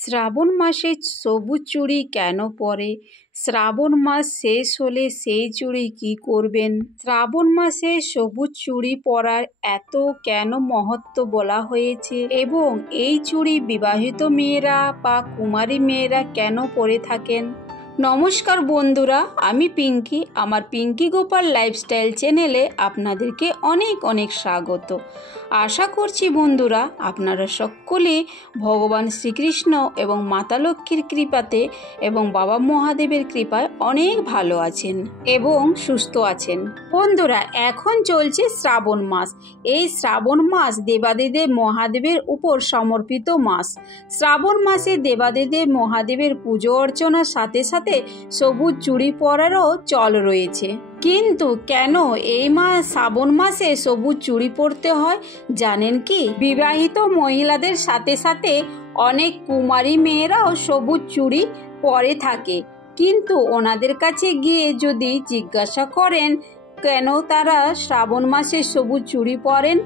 শ্রাবণ মাসে সবুজ চুড়ি কেন পরে? শ্রাবণ মাস শেষ হলে সেই চুড়ি কি করবেন? শ্রাবণ মাসে সবুজ চুড়ি পরার এত কেন মহত্ব বলা হয়েছে এবং এই চুড়ি বিবাহিত মেয়েরা বা কুমারী মেয়েরা কেন পরে থাকেন? নমস্কার বন্ধুরা, আমি পিঙ্কি। আমার পিঙ্কি গোপাল লাইফস্টাইল চ্যানেলে আপনাদেরকে অনেক অনেক স্বাগত। আশা করছি বন্ধুরা আপনারা সকলে ভগবান শ্রীকৃষ্ণ এবং মাতা লক্ষ্মীর কৃপাতে এবং বাবা মহাদেবের কৃপায় অনেক ভালো আছেন এবং সুস্থ আছেন। বন্ধুরা, এখন চলছে শ্রাবণ মাস। এই শ্রাবণ মাস দেবাদিদেব মহাদেবের উপর সমর্পিত মাস। শ্রাবণ মাসে দেবাদিদেব মহাদেবের পুজো অর্চনার সাথে সাথে সবুজ চুড়ি পরারও চল রয়েছে। কিন্তু কেন এই মাস শ্রাবণ মাসে সবুজ চুড়ি পরতে হয় জানেন কি? বিবাহিত মহিলাদের সাথে সাথে অনেক কুমারী মেয়েরাও সবুজ চুড়ি পরে থাকে, কিন্তু ওনাদের কাছে গিয়ে যদি জিজ্ঞাসা করেন কেন তারা শ্রাবণ মাসে সবুজ চুড়ি পরেন,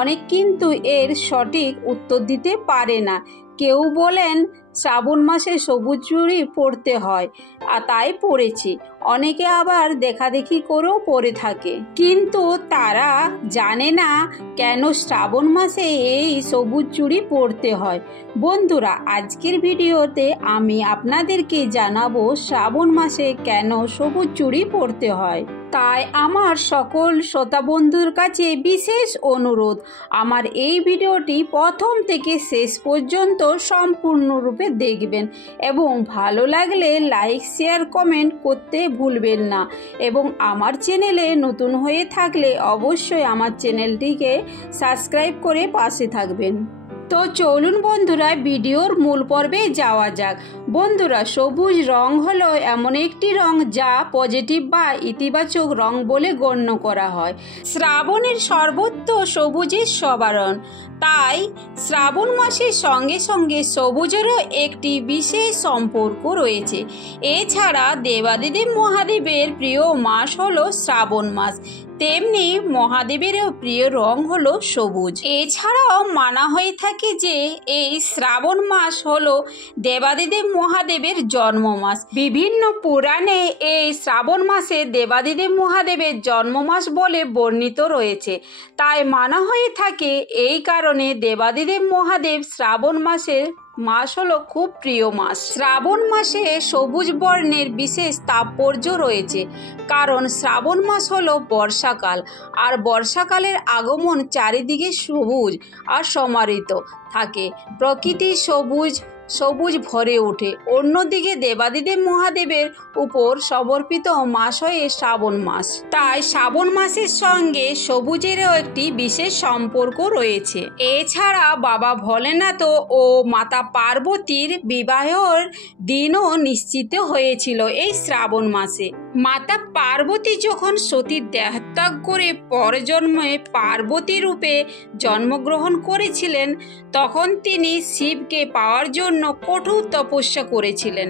অনেক কিন্তু এর সঠিক উত্তর দিতে পারে না। কেউ বলেন শ্রাবণ মাসে সবুজ চুড়ি পরতে হয় আর তাই পরেছি, অনেকে আবার দেখাদেখি করেও পরে থাকে, কিন্তু তারা জানে না কেন শ্রাবণ মাসে এই সবুজ চুড়ি পরতে হয়। বন্ধুরা, আজকের ভিডিওতে আমি আপনাদেরকে জানাবো শ্রাবণ মাসে কেন সবুজ চুড়ি পরতে হয়। তাই আমার সকল শ্রোতা বন্ধুর কাছে বিশেষ অনুরোধ, আমার এই ভিডিওটি প্রথম থেকে শেষ পর্যন্ত সম্পূর্ণরূপে দেখবেন এবং ভালো লাগলে লাইক শেয়ার কমেন্ট করতে ভুলবেন না এবং আমার চ্যানেলে নতুন হয়ে থাকলে অবশ্যই আমার চ্যানেলটিকে সাবস্ক্রাইব করে পাশে থাকবেন। তো চলুন বন্ধুরা ভিডিওর মূল পর্বে যাওয়া যাক। বন্ধুরা, সবুজ রং হলো এমন একটি রং যা পজিটিভ বা ইতিবাচক রং বলে গণ্য করা হয়। শ্রাবণের সর্বত্র সবুজের সবারণ, তাই শ্রাবণ মাসের সঙ্গে সঙ্গে সবুজেরও একটি বিশেষ সম্পর্ক রয়েছে। এছাড়া দেবাদিদেব মহাদেবের প্রিয় মাস হলো শ্রাবণ মাস, তেমনি মহাদেবেরও প্রিয় রং হলো সবুজ। এছাড়াও মানা হয়ে থাকে যে এই শ্রাবণ মাস হলো দেবাদিদেব মহাদেবের জন্ম মাস। বিভিন্ন পুরাণে এই শ্রাবণ মাসে দেবাদিদেব মহাদেবের জন্ম মাস বলে বর্ণিত রয়েছে, তাই মানা হয়ে থাকে এই কারণে দেবাদিদেব মহাদেব শ্রাবণ মাস হলো খুব প্রিয় মাস। শ্রাবণ মাসে সবুজ বর্ণের বিশেষ তাৎপর্য রয়েছে, কারণ শ্রাবণ মাস হলো বর্ষাকাল, আর বর্ষাকালের আগমন চারিদিকে সবুজ আর সমারিত থাকে, প্রকৃতি সবুজ ভরে ওঠে। অন্যদিকে দেবাদিদেব মহাদেবের উপর সমর্পিত মাস হয়ে শ্রাবণ মাস, তাই শ্রাবণ মাসের সঙ্গে সবুজেরও একটি বিশেষ সম্পর্ক রয়েছে। এছাড়া বাবা ভোলেনাথ ও মাতা পার্বতীর বিবাহের দিনও নিশ্চিত হয়েছিল এই শ্রাবণ মাসে। মাতা পার্বতী যখন সতীর দেহত্যাগ করে পরজন্মে পার্বতী রূপে জন্মগ্রহণ করেছিলেন, তখন তিনি শিবকে পাওয়ার জন্য কঠোর তপস্যা করেছিলেন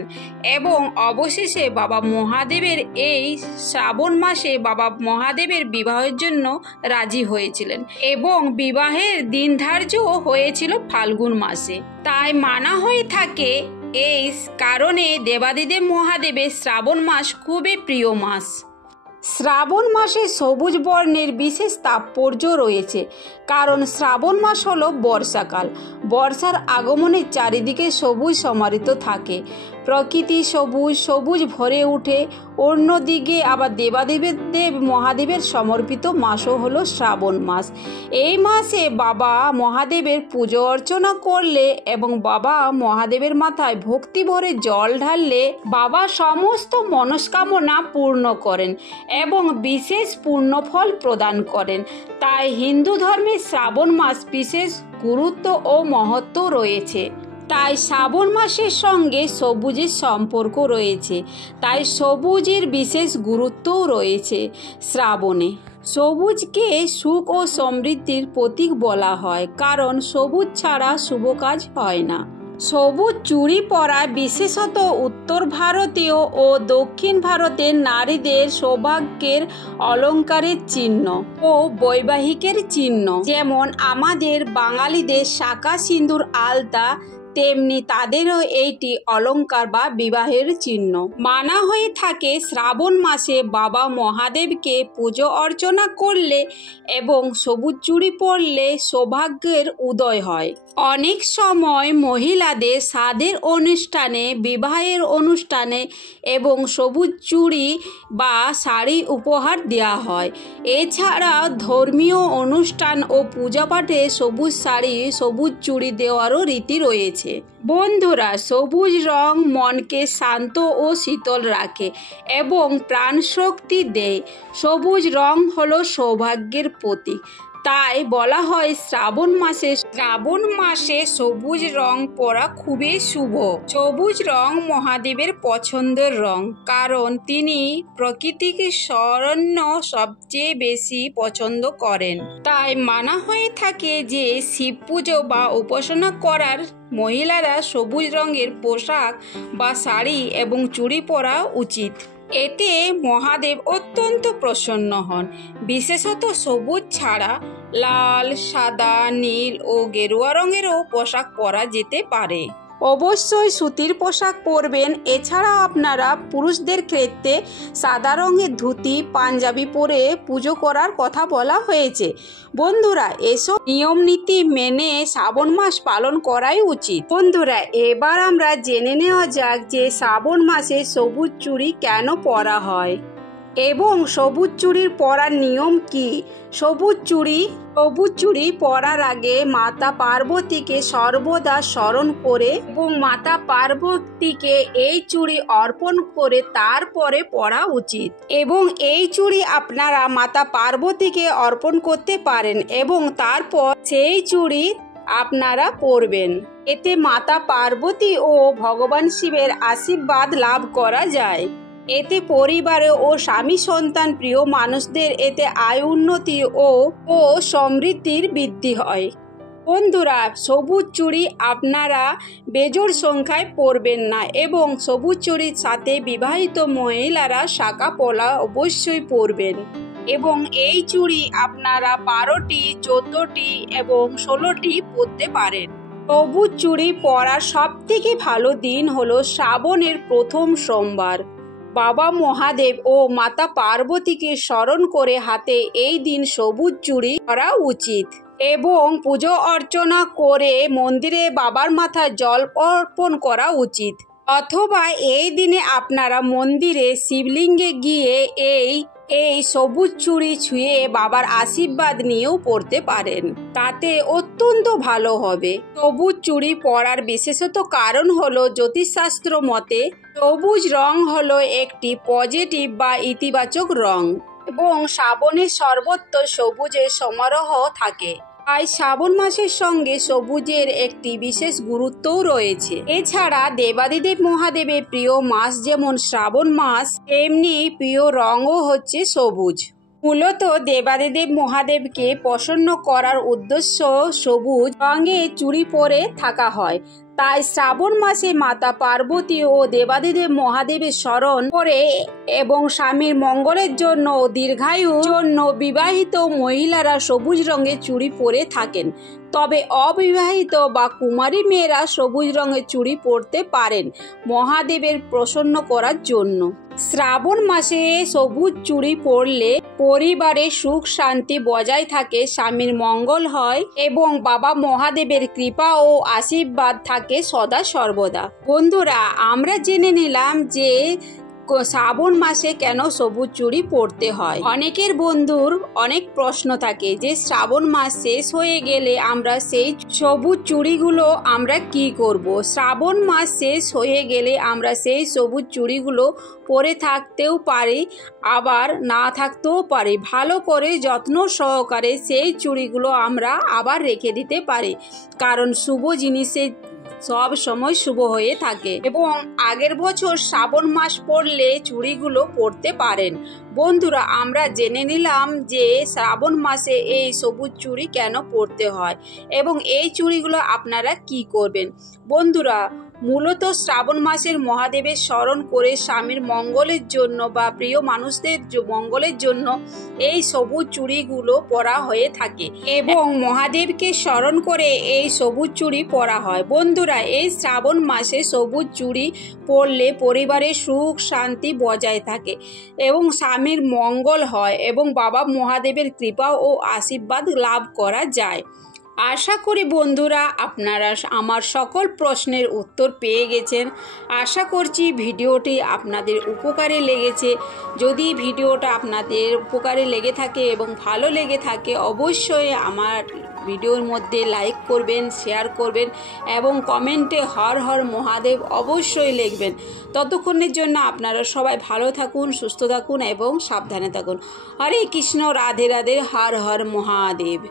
এবং অবশেষে বাবা মহাদেবের এই শ্রাবণ মাসে বাবা মহাদেবের বিবাহের জন্য রাজি হয়েছিলেন এবং বিবাহের দিন ধার্য হয়েছিল ফাল্গুন মাসে। তাই মানা হয়ে থাকে এই কারণে দেবাদিদেব মহাদেবের শ্রাবণ মাস খুবই প্রিয় মাস। শ্রাবণ মাসে সবুজ বর্ণের বিশেষ তাৎপর্য রয়েছে, কারণ শ্রাবণ মাস হলো বর্ষাকাল। বর্ষার আগমনে চারিদিকে সবুজ সমারিত থাকে, প্রকৃতি সবুজ ভরে ওঠে। অন্যদিকে আবার দেবাদেব মহাদেবের সমর্পিত মাসও হলো শ্রাবণ মাস। এই মাসে বাবা মহাদেবের পুজো অর্চনা করলে এবং বাবা মহাদেবের মাথায় ভক্তি ভরে জল ঢাললে বাবা সমস্ত মনস্কামনা পূর্ণ করেন এবং বিশেষ পুণ্যফল প্রদান করেন। তাই হিন্দু ধর্মে শ্রাবণ মাস বিশেষ গুরুত্ব ও মহত্ব রয়েছে। তাই শ্রাবণ মাসের সঙ্গে সবুজের সম্পর্ক রয়েছে, তাই সবুজের বিশেষ গুরুত্বও রয়েছে। শ্রাবণে সবুজকে সুখ ও সমৃদ্ধির প্রতীক বলা হয়, কারণ সবুজ ছাড়া শুভ কাজ হয় না। সবুজ চুড়ি পরা বিশেষত উত্তর ভারতীয় ও দক্ষিণ ভারতের নারীদের সৌভাগ্যের অলঙ্কারের চিহ্ন ও বৈবাহিকের চিহ্ন। যেমন আমাদের বাঙালিদের শাঁখা সিঁদুর আলতা তেমনি তাদেরও এইটি অলংকার বা বিবাহের চিহ্ন মানা হয়ে থাকে। শ্রাবণ মাসে বাবা মহাদেবকে পুজো অর্চনা করলে এবং সবুজ চুড়ি পরলে সৌভাগ্যের উদয় হয়। অনেক সময় মহিলাদের সাধের অনুষ্ঠানে, বিবাহের অনুষ্ঠানে এবং সবুজ চুড়ি বা শাড়ি উপহার দেওয়া হয়। এছাড়া ধর্মীয় অনুষ্ঠান ও পূজাপাঠে সবুজ শাড়ি, সবুজ চুড়ি দেওয়ারও রীতি রয়েছে। বন্ধুরা, সবুজ রং মনকে শান্ত ও শীতল রাখে এবং প্রাণশক্তি দেয়। সবুজ রং হলো সৌভাগ্যের প্রতীক। তাই বলা হয় শ্রাবণ মাসে সবুজ রং পরা খুবই শুভ। সবুজ রং মহাদেবের পছন্দের রং, কারণ তিনি প্রকৃতিকে শরণ্য সবচেয়ে বেশি পছন্দ করেন। তাই মানা হয়ে থাকে যে শিব পুজো বা উপাসনা করার মহিলারা সবুজ রঙের পোশাক বা শাড়ি এবং চুড়ি পরা উচিত। এতে মহাদেব অত্যন্ত প্রসন্ন হন। বিশেষত সবুজ ছাড়া লাল, সাদা, নীল ও গেরুয়া রঙেরও পোশাক পরা যেতে পারে। অবশ্যই সুতির পোশাক পরবেন। এছাড়া আপনারা পুরুষদের ক্ষেত্রে সাদা রঙের ধুতি, পাঞ্জাবি পরে পুজো করার কথা বলা হয়েছে। বন্ধুরা, এসব নিয়ম নীতি মেনে শ্রাবণ মাস পালন করাই উচিত। বন্ধুরা, এবার আমরা জেনে নেওয়া যাক যে শ্রাবণ মাসে সবুজ চুড়ি কেন পরা হয় এবং সবুজ চুড়ির পরার নিয়ম কি। সবুজ চুড়ি পরার আগে মাতা পার্বতীকে সর্বদা স্মরণ করে এবং মাতা পার্বতীকে এই চুড়ি অর্পণ করে তারপরে পরা উচিত। এবং এই চুড়ি আপনারা মাতা পার্বতীকে অর্পণ করতে পারেন এবং তারপর সেই চুড়ি আপনারা পরবেন। এতে মাতা পার্বতী ও ভগবান শিবের আশীর্বাদ লাভ করা যায়। এতে পরিবারে ও স্বামী সন্তান প্রিয় মানুষদের এতে আয় উন্নতি ও সমৃদ্ধির বৃদ্ধি হয়। বন্ধুরা, সবুজ চুড়ি আপনারা বেজোড় সংখ্যায় পরবেন না এবং সবুজ চুড়ির সাথে বিবাহিত মহিলারা শাঁখা পলা অবশ্যই পরবেন। এবং এই চুড়ি আপনারা 12টি, 14টি এবং 16টি পরতে পারেন। সবুজ চুড়ি পরার সবথেকে ভালো দিন হলো শ্রাবণের প্রথম সোমবার। বাবা মহাদেব ও মাতা পার্বতীকে স্মরণ করে হাতে এই দিন সবুজ চুড়ি পরা উচিত এবং পুজো অর্চনা করে মন্দিরে বাবার মাথায় জল অর্পণ করা উচিত। অথবা এই দিনে আপনারা মন্দিরে শিবলিঙ্গে গিয়ে এই সবুজ চুড়ি ছুঁয়ে বাবার আশীর্বাদ নিয়েও পড়তে পারেন। তাতে অত্যন্ত ভালো হবে। সবুজ চুড়ি পরার বিশেষত কারণ হলো জ্যোতিষশাস্ত্র মতে সবুজ রং হলো একটি পজিটিভ বা ইতিবাচক রং এবং শ্রাবণের সর্বত্র সবুজের সমারোহ থাকে। তাই শ্রাবণ মাসের সঙ্গে সবুজের একটি বিশেষ গুরুত্বও রয়েছে। এছাড়া দেবাদিদেব মহাদেবের প্রিয় মাস যেমন শ্রাবণ মাস, তেমনি প্রিয় রঙও হচ্ছে সবুজ। মূলত দেবাদিদেব মহাদেবকে প্রসন্ন করার উদ্দেশ্য সবুজ রঙের চুড়ি পরে থাকা হয়। তাই শ্রাবণ মাসে মাতা পার্বতী ও দেবাদিদেব মহাদেবের স্মরণ করে এবং স্বামীর মঙ্গলের জন্য ও দীর্ঘায়ুর জন্য বিবাহিত মহিলারা সবুজ রঙের চুড়ি পরে থাকেন। তবে অবিবাহিত বা কুমারী মেয়েরা সবুজ রঙের চুড়ি পরতে পারেন মহাদেবের প্রসন্ন করার জন্য। শ্রাবণ মাসে সবুজ চুড়ি পরলে পরিবারে সুখ শান্তি বজায় থাকে, স্বামীর মঙ্গল হয় এবং বাবা মহাদেবের কৃপা ও আশীর্বাদ থাকে সদা সর্বদা। বন্ধুরা, আমরা জেনে নিলাম যে শ্রাবণ মাসে কেন সবুজ চুড়ি পরতে হয়। অনেকের বন্ধুর অনেক প্রশ্ন থাকে যে শ্রাবণ মাস শেষ হয়ে গেলে আমরা সেই সবুজ চুড়িগুলো আমরা কি করব। শ্রাবণ মাস শেষ হয়ে গেলে আমরা সেই সবুজ চুড়িগুলো পরে থাকতেও পারি, আবার না থাকতেও পারি। ভালো করে যত্ন সহকারে সেই চুড়িগুলো আমরা আবার রেখে দিতে পারি, কারণ শুভ জিনিসের সব সময় শুভ হয়ে থাকে এবং আগের বছর শ্রাবণ মাস পড়লে চুড়িগুলো পরতে পারেন। বন্ধুরা, আমরা জেনে নিলাম যে শ্রাবণ মাসে এই সবুজ চুড়ি কেন পরতে হয় এবং এই চুড়িগুলো আপনারা কি করবেন। বন্ধুরা, মূলত শ্রাবণ মাসের মহাদেবের স্মরণ করে স্বামীর মঙ্গলের জন্য বা প্রিয় মানুষদের মঙ্গলের জন্য এই সবুজ চুড়িগুলো পরা হয়ে থাকে এবং মহাদেবকে স্মরণ করে এই সবুজ চুড়ি পরা হয়। বন্ধুরা, এই শ্রাবণ মাসে সবুজ চুড়ি পরলে পরিবারের সুখ শান্তি বজায় থাকে এবং স্বামীর মঙ্গল হয় এবং বাবা মহাদেবের কৃপা ও আশীর্বাদ লাভ করা যায়। আশা করি বন্ধুরা আপনারা আমার সকল প্রশ্নের উত্তর পেয়ে গেছেন। আশা করছি ভিডিওটি আপনাদের উপকারে লেগেছে। যদি ভিডিওটা আপনাদের উপকারে লেগে থাকে এবং ভালো লেগে থাকে অবশ্যই আমার ভিডিওর মধ্যে লাইক করবেন, শেয়ার করবেন এবং কমেন্টে হর হর মহাদেব অবশ্যই লিখবেন। ততক্ষণের জন্য আপনারা সবাই ভালো থাকুন, সুস্থ থাকুন এবং সাবধানে থাকুন। হরে কৃষ্ণ, রাধে রাধে, হর হর মহাদেব।